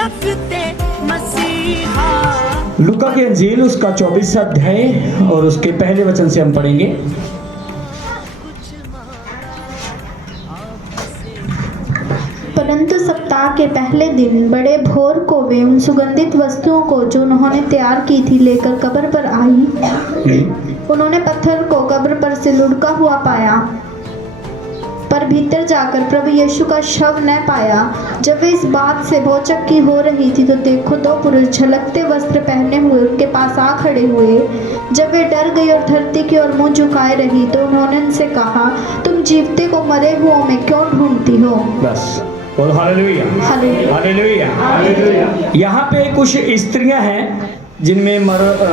सकते मसीहा। लूका की अंजील उसका 24 अध्याय और उसके पहले वचन से हम पढ़ेंगे। परंतु सप्ताह के पहले दिन बड़े भोर को वे उन सुगंधित वस्तुओं को जो उन्होंने तैयार की थी लेकर कब्र पर आई। उन्होंने पत्थर को कब्र पर से लुढ़का हुआ पाया, पर भीतर जाकर प्रभु यीशु का शव न पाया। जब वे इस बात से भौचक्की हो रही थी तो देखो, दो पुरुष झलकते वस्त्र पहने हुए उनके पास आ खड़े हुए। जब वे डर गई और धरती की ओर मुंह झुकाए रही तो उन्होंने उनसे कहा, तुम जीवते को मरे हुओं में क्यों ढूंढती हो? बस बोलो हालेलुया, हालेलुया। यहाँ पे कुछ स्त्रियां हैं जिनमें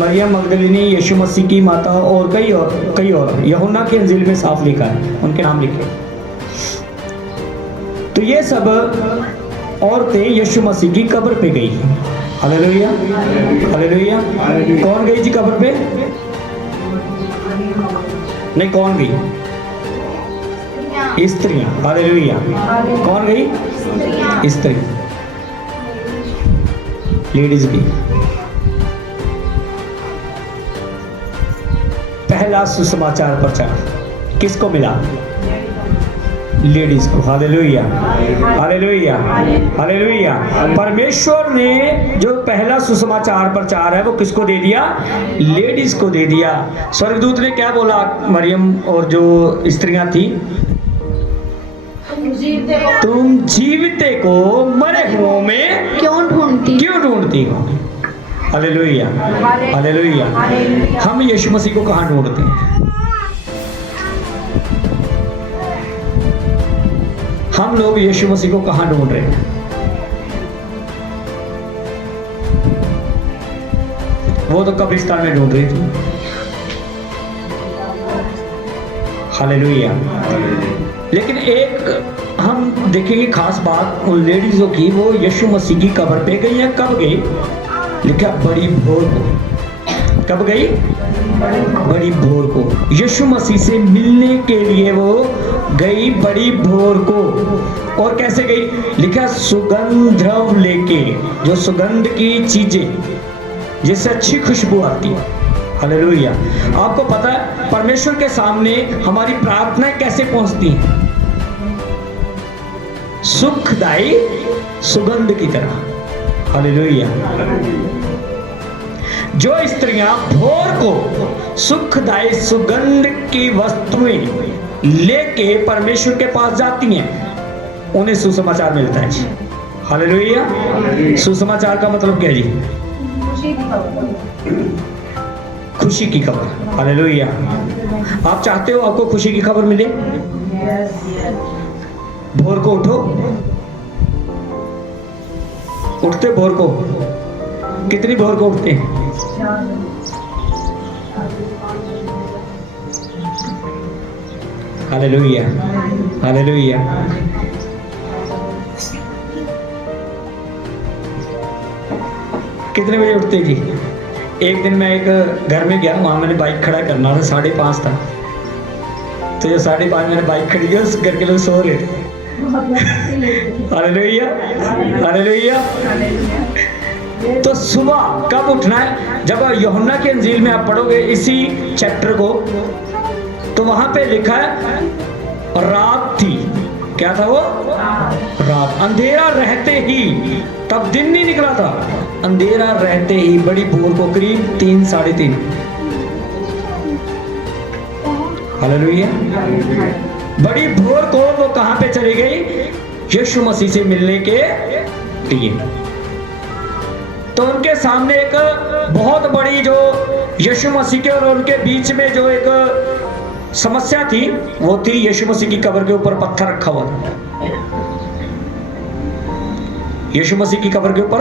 मरियम मगदलिनी, यीशु मसीह की माता और कई और यूहन्ना के अंजील में साफ लिखा है, उनके नाम लिखे। तो ये सब औरतें यीशु मसीह की कब्र पे गई। Hallelujah, hallelujah. कौन गई थी कब्र पे? नहीं, कौन गई? स्त्रियां। हालेलुया। कौन गई? स्त्री, लेडीज भी। पहला सुसमाचार प्रचार किसको मिला? लेडीज को। Hallelujah, hallelujah, hallelujah. परमेश्वर ने जो पहला सुसमाचार प्रचार है वो किसको दे दिया? लेडीज को दे दिया। स्वर्गदूत ने क्या बोला मरियम और जो स्त्रियां थी? तुम जीवते को मरे हुओं में क्यों ढूंढती हो? Hallelujah, hallelujah. हम यीशु मसीह को कहाँ ढूंढते हैं? हम लोग यीशु मसीह को कहाँ ढूंढ रहे हैं? वो तो कब्रिस्तान में ढूंढ रही थी। हालेलुया। लेकिन एक हम देखेंगे खास बात उन लेडीजों की, वो यीशु मसीह की कब्र पे गई है। कब गई? लिखा बड़ी भोर को। कब गई? बड़ी भोर को। यीशु मसीह से मिलने के लिए वो गई बड़ी भोर को। और कैसे गई? लिखा सुगंध द्रव्य लेके, जो सुगंध की चीजें जिससे अच्छी खुशबू आती है। हालेलुया। आपको पता है परमेश्वर के सामने हमारी प्रार्थनाएं कैसे पहुंचती हैं? सुखदायी सुगंध की तरह। हालेलुया। जो स्त्रियां भोर को सुखदायी सुगंध की वस्तुएं लेके परमेश्वर के पास जाती हैं, उन्हें सुसमाचार मिलता है जी। हालेलुया। सुसमाचार का मतलब क्या जी? खुशी की खबर। हालेलुया। आप चाहते हो आपको खुशी की खबर मिले? भोर को उठो। उठते भोर को? कितनी भोर को उठते हैं? Hallelujah, hallelujah. कितने बजे उठते जी? एक दिन मैं एक घर में गया, वहां मैंने बाइक खड़ा करना था, 5:30 था। तो जो 5:30 मैंने बाइक खड़ी की, उस घर के लोग सो रहे थे। Hallelujah, hallelujah. तो सुबह कब उठना है? जब यूहन्ना के अंजील में आप पढ़ोगे इसी चैप्टर को, तो वहां पे लिखा है रात थी। क्या था वो? रात। अंधेरा रहते ही, तब दिन नहीं निकला था, अंधेरा रहते ही बड़ी भोर को, करीब 3, 3:30। हालेलुया। बड़ी भोर को वो कहां पे चली गई? यीशु मसीह से मिलने के लिए। तो उनके सामने एक बहुत बड़ी जो यीशु मसीह के और उनके बीच में जो एक समस्या थी, वो थी यीशु मसीह की कब्र के ऊपर पत्थर रखा हुआ था। यीशु मसीह की कब्र के ऊपर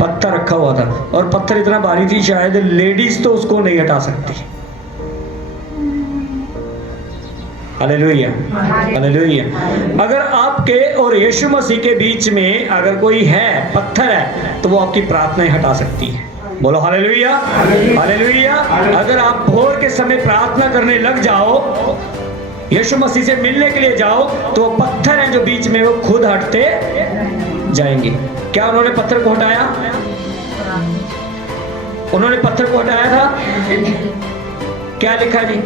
पत्थर रखा हुआ था, और पत्थर इतना भारी थी शायद लेडीज तो उसको नहीं हटा सकती। Hallelujah, hallelujah. अगर आपके और यीशु मसीह के बीच में अगर कोई है, पत्थर है, तो वो आपकी प्रार्थनाएं हटा सकती है। बोलो हालेलुया, हालेलुया। अगर आप भोर के समय प्रार्थना करने लग जाओ, यीशु मसीह से मिलने के लिए जाओ, तो पत्थर हैं जो बीच में, वो खुद हटते जाएंगे। क्या उन्होंने पत्थर को हटाया? उन्होंने पत्थर को हटाया था। क्या लिखा जी?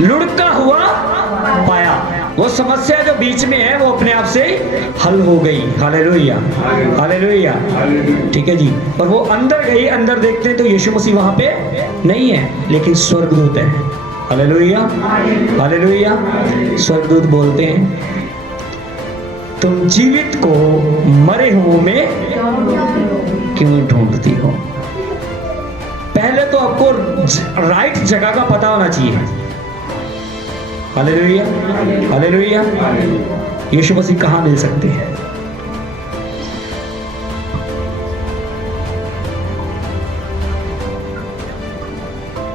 लुढ़का हुआ पाया। वो समस्या जो बीच में है वो अपने आप से हल हो गई। Hallelujah, hallelujah. ठीक है जी। और वो अंदर गई, अंदर देखते हैं तो यीशु मसीह वहां पे नहीं है, लेकिन स्वर्गदूत है। Hallelujah, hallelujah. स्वर्गदूत बोलते हैं तुम जीवित को मरे हुओं में क्यों ढूंढती हो? पहले तो आपको राइट जगह का पता होना चाहिए। Hallelujah, hallelujah. यीशु मसीह कहाँ मिल सकते हैं?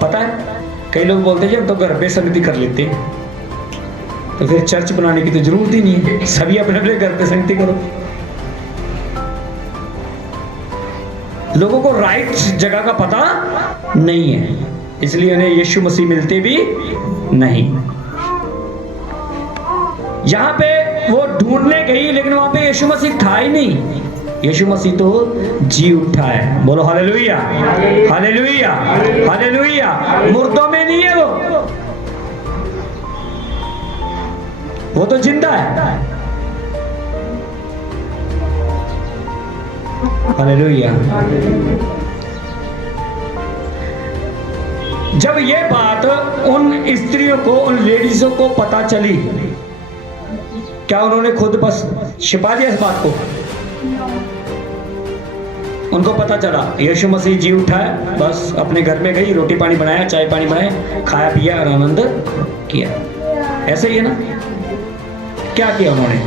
पता है, कई लोग बोलते हैं जी हम तो घर पे संगति कर लेते हैं, तो फिर चर्च बनाने की तो जरूरत ही नहीं है, सभी अपने अपने घर पे संगति करो। लोगों को राइट जगह का पता नहीं है, इसलिए उन्हें यीशु मसीह मिलते भी नहीं। यहां पे वो ढूंढने गई, लेकिन वहां पे यीशु मसीह था ही नहीं। यीशु मसीह तो जी उठा है। बोलो हालेलुया, हालेलुया, हालेलुया। मुर्दों में नहीं है वो तो जिंदा है। हालेलुया। जब ये बात उन स्त्रियों को, उन लेडीजों को पता चली, क्या उन्होंने खुद बस छिपा दिया इस बात को? उनको पता चला यीशु मसीह जी उठा है, बस अपने घर में गई, रोटी पानी बनाया, चाय पानी बनाया, खाया पिया और आनंद किया। ऐसे ही है ना? क्या किया उन्होंने?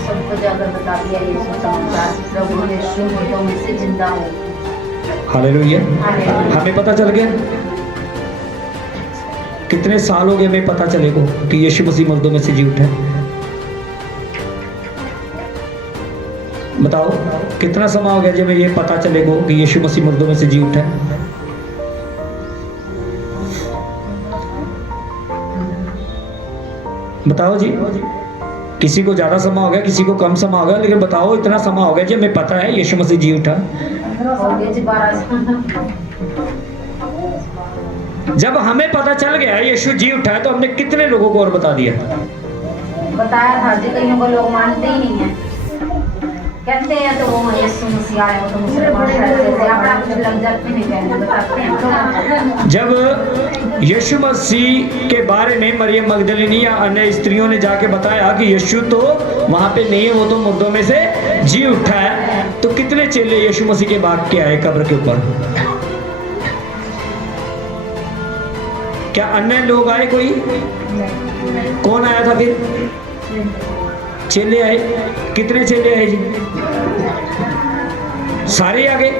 सबको जाकर बता दिया यीशु समाचार, प्रभु यीशु मुर्दों में से जिंदा हो। हालेलुया। हमें पता चल गया। कितने साल हो गए हमें पता चलेगा कि यीशु मसीह मुर्दों में से जी उठा है? बताओ, कितना समय हो गया जब ये पता चलेगा कि यीशु मसीह मुर्दों में से जी उठा है? बताओ जी। किसी को ज्यादा समय हो गया, किसी को कम समय हो गया, लेकिन बताओ इतना समय हो गया जब हमें पता है यीशु मसीह जी उठा। जब हमें पता चल गया यीशु जी उठा है, तो हमने कितने लोगों को और बता दिया? बताया था जी। कईयों को लोग मानते ही नहीं है, कहते हैं तो वो यीशु मसीह आए, वो तो मुसलमान से अपना कुछ लग जाते नहीं, कहते बताते हैं। जब यीशु मसीह के बारे में मरियम मगदलिनी या अन्य स्त्रियों ने जाके बताया कि यीशु तो वहां पे नहीं है, वो तो मुर्दों में से जी उठा है, तो कितने चेले यीशु मसीह के भाग के आए कब्र के ऊपर? क्या अन्य लोग आए? कोई कौन आया था फिर? चेले आए। कितने चेले आए जी? सारे आ गए?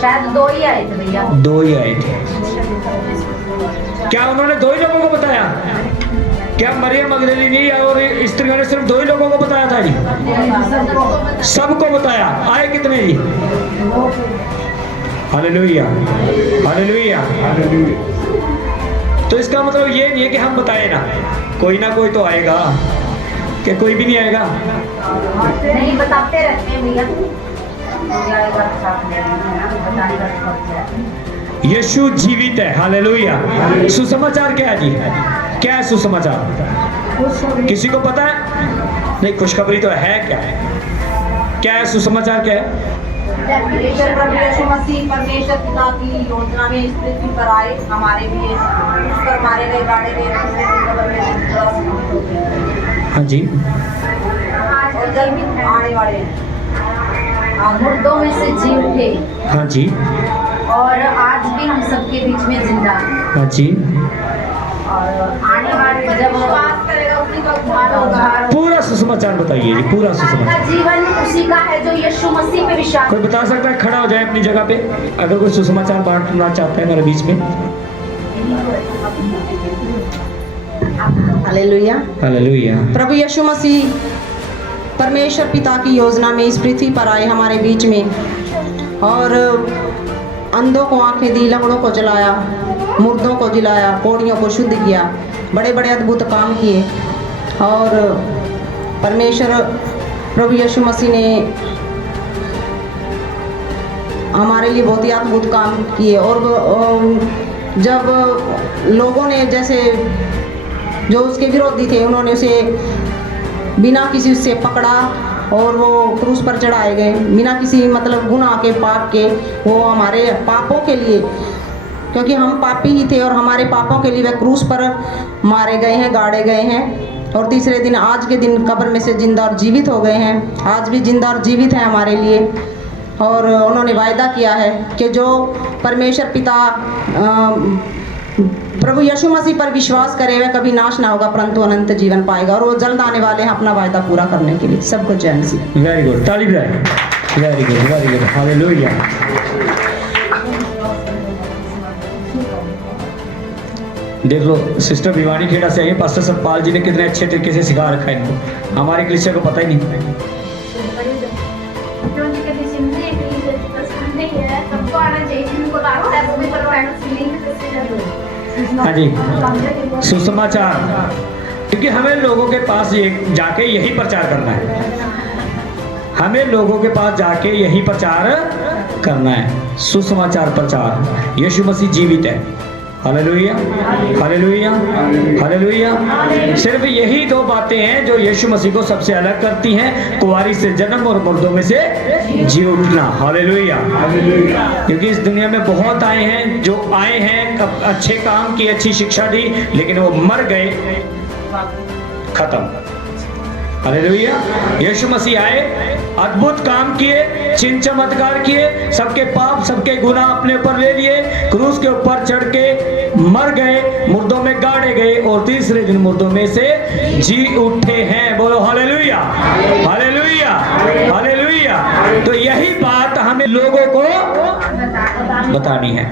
शायद दो ही आए थे भैया। दो ही आए थे। क्या उन्होंने दो ही लोगों को बताया? क्या मरियम मगदलिनी और स्त्रियों ने सिर्फ दो ही लोगों को बताया था जी? सबको बताया। आए कितने जी? Hallelujah, hallelujah. तो इसका मतलब ये नहीं है कि हम बताए ना, कोई ना कोई तो आएगा। क्या कोई भी नहीं आएगा? नहीं, बताते रहते हैं भैया। यीशु जीवित है। हालेलुया। सुसमाचार क्या है जी? क्या है सुसमाचार? किसी को पता है? नहीं, खुशखबरी तो है। क्या है सुसमाचार? क्या है? यीशु मसीह परमेश्वर पिता की योजना में इस पृथ्वी पर आए, हमारे लिए उस पर मारे गए, गाड़े गए, हाँ जी। और जल्द आने वाले मुर्दों में से जी उठे। हाँ जी। और आज भी हम सबके बीच में जिंदा है। हाँ जी। और आने वाले जब बात करेगा उसी का उद्धार होगा। पूरा सुसमाचार बताइए जी, पूरा सुसमाचार। जीवन उसी का है जो यीशु मसीह पे विश्वास। कोई बता सकता है? खड़ा हो जाए अपनी जगह पे, अगर कोई सुसमाचार बांटना चाहता है हमारे बीच में। Hallelujah, hallelujah. प्रभु यीशु मसीह परमेश्वर पिता की योजना में इस पृथ्वी पर आए हमारे बीच में, और अंधों को आंखें दी, लंगड़ों को जलाया, मुर्दों को जिलाया, कोढ़ियों को शुद्ध किया, बड़े बड़े अद्भुत काम किए और परमेश्वर प्रभु यीशु मसीह ने हमारे लिए बहुत ही अद्भुत काम किए। और जब लोगों ने जैसे जो उसके विरोधी थे उन्होंने उसे बिना किसी से पकड़ा और वो क्रूस पर चढ़ाए गए, बिना किसी मतलब गुनाह के पाप के, वो हमारे पापों के लिए, क्योंकि हम पापी ही थे और हमारे पापों के लिए वे क्रूस पर मारे गए हैं, गाड़े गए हैं। और तीसरे दिन आज के दिन कब्र में से जिंदा और जीवित हो गए हैं, आज भी जिंदा और जीवित हैं हमारे लिए। और उन्होंने वायदा किया है कि जो परमेश्वर पिता प्रभु यीशु मसीह पर विश्वास करे वह कभी नाश ना होगा परंतु अनंत जीवन पाएगा। और वो जल्द आने वाले हैं अपना वायदा पूरा करने के लिए। सबको जय मसीह। वेरी गुड, ताली बजाएं। Very good, very good, hallelujah. देख लो सिस्टर भिवानी खेड़ा से आई है, पास्टर सतपाल जी ने कितने अच्छे तरीके से सिखा रखा है इनको, हमारे कलीसिया को पता ही नहीं। हाँ जी, सुसमाचार, क्योंकि हमें लोगों के पास जाके यही प्रचार करना है, हमें लोगों के पास जाके यही प्रचार करना है, सुसमाचार प्रचार। यीशु मसीह जीवित है, हालेलुया, हालेलुया, हालेलुया। सिर्फ यही दो बातें हैं जो यीशु मसीह को सबसे अलग करती हैं, कुंवारी से जन्म और मुर्दों में से जी उठना, हालेलुया। क्योंकि इस दुनिया में बहुत आए हैं जो आए हैं, अच्छे काम की, अच्छी शिक्षा दी, लेकिन वो मर गए, खत्म। हालेलुया। यीशु मसीह आए, अद्भुत काम किए, चिन्ह चमत्कार किए, सबके पाप सबके गुनाह अपने ऊपर ले लिए, क्रूस के ऊपर चढ़ के मर गए, मुर्दों में गाड़े गए और तीसरे दिन मुर्दों में से जी उठे हैं। बोलो हालेलुया, हालेलुया, हालेलुया। तो यही बात हमें लोगों को बतानी है।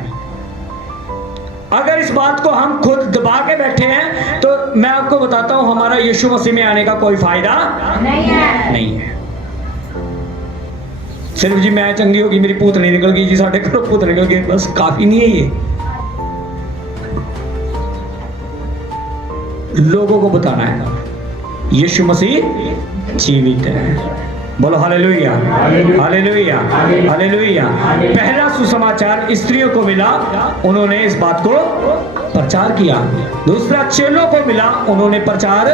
अगर इस बात को हम खुद दबा के बैठे हैं तो मैं आपको बताता हूं हमारा यीशु मसीह में आने का कोई फायदा नहीं है। सिर्फ जी मैं चंगी होगी, मेरी पूत नहीं निकल गई जी, साढ़े घरों पूत निकल गई, बस काफी नहीं है ये। लोगों को बताना है यीशु मसीह जीवित है। बोलो हालेलुया, हालेलुया, हालेलुया। पहला सुसमाचार स्त्रियों को मिला, उन्होंने इस बात को प्रचार किया। दूसरा चेलों को मिला, उन्होंने प्रचार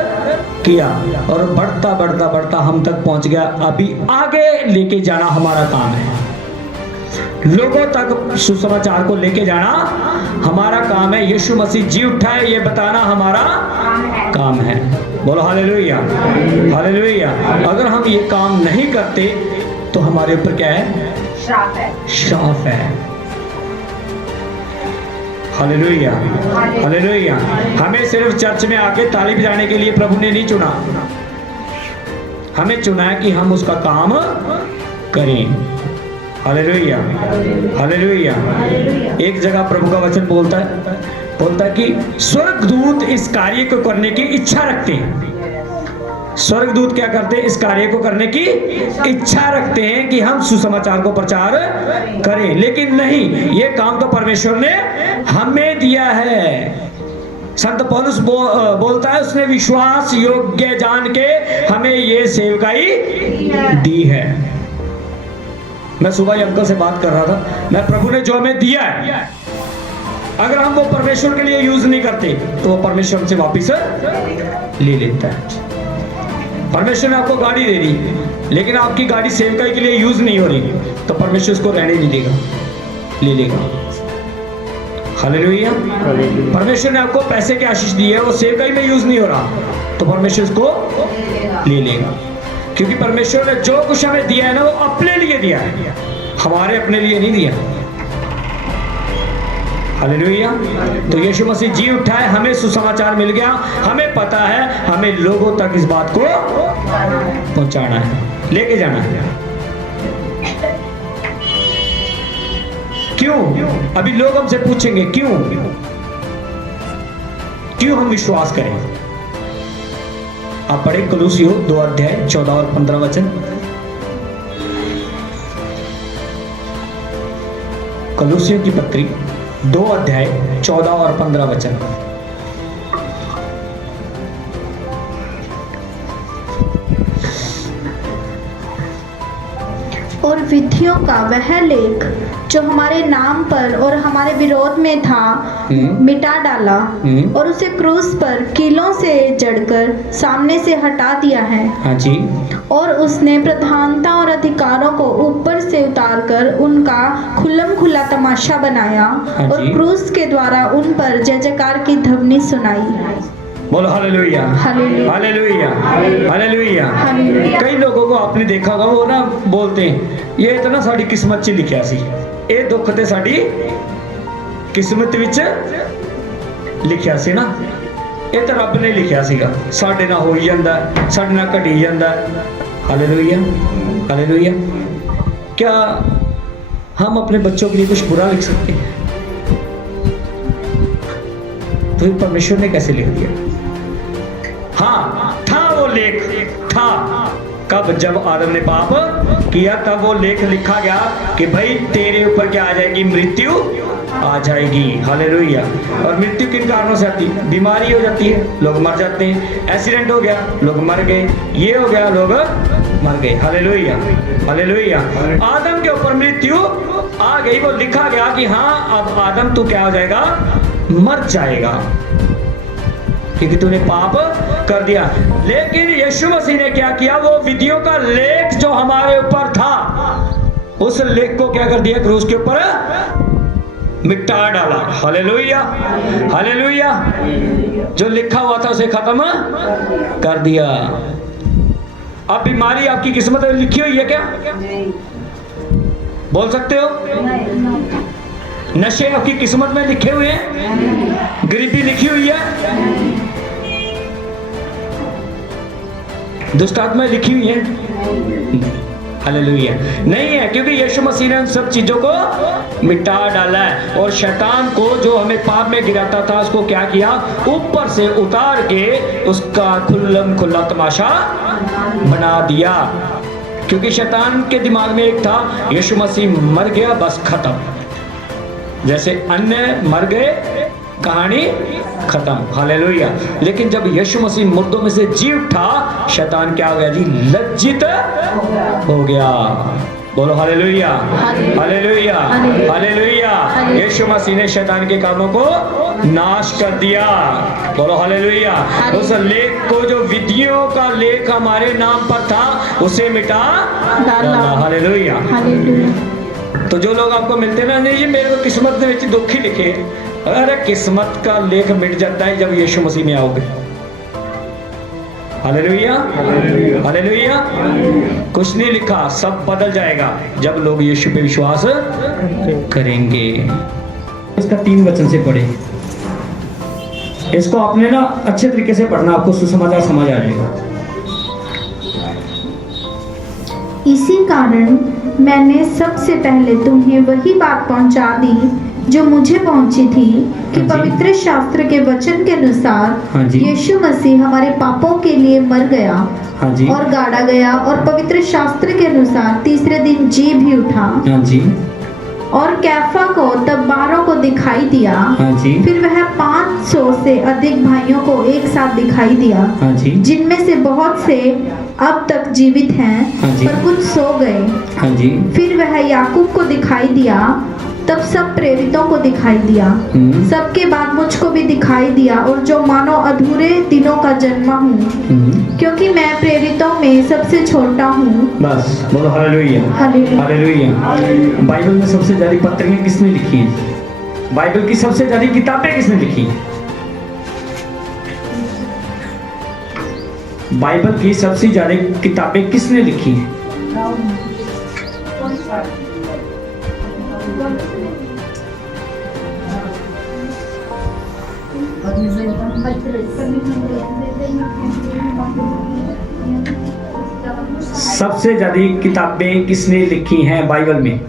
किया और बढ़ता बढ़ता बढ़ता हम तक पहुंच गया। अभी आगे लेके जाना हमारा काम है, लोगों तक सुसमाचार को लेके जाना हमारा काम है। यीशु मसीह जी उठा है ये बताना हमारा काम है। बोलो हालेलुया, हालेलुया। अगर हम ये काम नहीं करते तो हमारे ऊपर क्या है? श्राप है, श्राप है। Hallelujah, hallelujah. हमें सिर्फ चर्च में आके ताली बजाने के लिए प्रभु ने नहीं चुना, हमें चुना है कि हम उसका काम करें। Hallelujah, hallelujah. एक जगह प्रभु का वचन बोलता है कि स्वर्गदूत इस कार्य को करने की इच्छा रखते हैं। स्वर्गदूत क्या करते हैं? इस कार्य को करने की इच्छा रखते हैं कि हम सुसमाचार को प्रचार करें, लेकिन नहीं, ये काम तो परमेश्वर ने हमें दिया है। संत पौलुस बोलता है उसने विश्वास योग्य जान के हमें ये सेवकाई दी है। मैं सुबह अंकल से बात कर रहा था, मैं प्रभु ने जो हमें दिया है अगर हम वो परमेश्वर के लिए यूज नहीं करते तो वो परमेश्वर हमसे वापिस ले लेता है। परमेश्वर ने आपको गाड़ी दे दी लेकिन आपकी गाड़ी सेवकाई के लिए यूज नहीं हो रही तो परमेश्वर उसको रहने नहीं देगा, ले लेगा। हालेलुया। परमेश्वर ने आपको पैसे की आशीष दी है, वो सेवकाई में यूज नहीं हो रहा तो परमेश्वर उसको ले लेगा, क्योंकि परमेश्वर ने जो कुछ हमें दिया है ना वो अपने लिए दिया है, हमारे अपने लिए नहीं दिया। हालेलुया। तो यीशु मसीह जी उठा है, हमें सुसमाचार मिल गया, हमें पता है हमें लोगों तक इस बात को पहुंचाना है, लेके जाना है। क्यों? अभी लोग हमसे पूछेंगे क्यों हम विश्वास करें। आप पढ़े कुलुसियों 2 अध्याय 14 और 15 वचन। कुलुसियों की पत्री 2 अध्याय 14 और 15 वचन। विधियों का वह लेख जो हमारे नाम पर और हमारे विरोध में था मिटा डाला और उसे क्रूस पर कीलों से जड़कर सामने से हटा दिया है। हाँ जी। और उसने प्रधानता और अधिकारों को ऊपर से उतारकर उनका खुल्लम खुल्ला तमाशा बनाया हाँ और जी। क्रूस के द्वारा उन पर जय जयकार की ध्वनि सुनाई। बोलो hallelujah, hallelujah, hallelujah, hallelujah. Hallelujah. कई लोगों को आपने देखा होगा, वो ना बोलते हैं ये तो ना साड़ी किस्मत च लिखिया सी, ये दुख ते साड़ी किस्मत विच लिखिया सी ना, ये तो रब ने लिखिया सीगा, साडे नाल होई जांदा, साडे नाल घटी जांदा। Hallelujah, hallelujah. क्या हम अपने बच्चों के लिए कुछ बुरा लिख सकते हैं? तो परमेश्वर ने कैसे लिख दिया? हाँ, था वो लेख, था। कब? जब आदम ने पाप किया तब वो लेख लिखा गया कि भाई तेरे ऊपर क्या आ जाएगी? मृत्यु आ जाएगी। हालेलुया। और मृत्यु किन कारणों से आती? बीमारी हो जाती है, लोग मर जाते हैं। एक्सीडेंट हो गया, लोग मर गए। ये हो गया, लोग मर गए। Hallelujah, hallelujah. आदम के ऊपर मृत्यु आ गई, वो लिखा गया कि हाँ अब आदम तू क्या हो जाएगा? मर जाएगा, क्योंकि तूने पाप कर दिया। लेकिन यीशु मसीह ने क्या किया? वो विधियों का लेख जो हमारे ऊपर था, उस लेख को क्या कर दिया? क्रूस के ऊपर मिटा डाला। Hallelujah, hallelujah. जो लिखा हुआ था उसे खत्म कर दिया। अब बीमारी आपकी किस्मत में लिखी हुई है क्या? बोल सकते हो? नशे आपकी किस्मत में लिखे हुए हैं? गरीबी लिखी हुई है? दुष्ट आत्माएं लिखी हुई हैं? हालेलुया, नहीं है, क्योंकि यीशु मसीह ने उन सब चीजों को मिटा डाला है। और शैतान को जो हमें पाप में गिराता था, उसको क्या किया? ऊपर से उतार के उसका खुल्लम खुल्ला तमाशा बना दिया। क्योंकि शैतान के दिमाग में एक था, यीशु मसीह मर गया बस खत्म, जैसे अन्य मर गए कहानी खत्म। हालेलुया। लेकिन जब यीशु मसीह मुर्दों में से जी उठा, शैतान क्या हो गया जी? लज्जित हो गया। बोलो हालेलुया, हालेलुया, हालेलुया। यीशु मसीह ने शैतान के कामों को नाश कर दिया। बोलो हालेलुया। उस लेख को, जो विधियों का लेख हमारे नाम पर था, उसे मिटा डाला। हालेलुया। तो जो लोग आपको मिलते ना, नहीं जी मेरे को किस्मत में दुख ही लिखे, अरे किस्मत का लेख मिट जाता है जब यीशु मसीह में आओगे। Hallelujah, hallelujah. कुछ नहीं लिखा, सब बदल जाएगा जब लोग यीशु पे विश्वास करेंगे। इसका 3 वचन से पढ़े, इसको आपने ना अच्छे तरीके से पढ़ना, आपको सुसमाचार समझ आ जाएगा। इसी कारण मैंने सबसे पहले तुम्हें वही बात पहुंचा दी जो मुझे पहुंची थी कि हाँ जी। पवित्र शास्त्र के वचन के अनुसार हाँ जी। यीशु मसीह हमारे पापों के लिए मर गया हाँ जी। और गाड़ा गया और पवित्र शास्त्र के अनुसार तीसरे दिन जी भी उठा। हाँ जी। और कैफा को तब 12 को दिखाई दिया। हाँ जी। फिर वह 500 से अधिक भाइयों को एक साथ दिखाई दिया, हाँ जी। जिनमें से बहुत से अब तक जीवित हैं, हाँ जी। पर कुछ सो गए। हाँ जी। फिर वह याकूब को दिखाई दिया, तब सब प्रेरितों को दिखाई दिया, सबके बाद मुझको भी दिखाई दिया, और जो मानो अधूरे दिनों का जन्मा हूँ, क्योंकि मैं प्रेरितों में सबसे छोटा हूँ। बस बोलो हालेलुया, हालेलुया। हालेलुया। बाइबल में सबसे ज्यादा पत्रियां किसने लिखी हैं? बाइबल की सबसे ज्यादा किताबें किसने लिखी? बाइबल की सबसे ज्यादा किताबें किसने लिखी हैं? सबसे ज्यादा किताबें किसने लिखी हैं बाइबल में?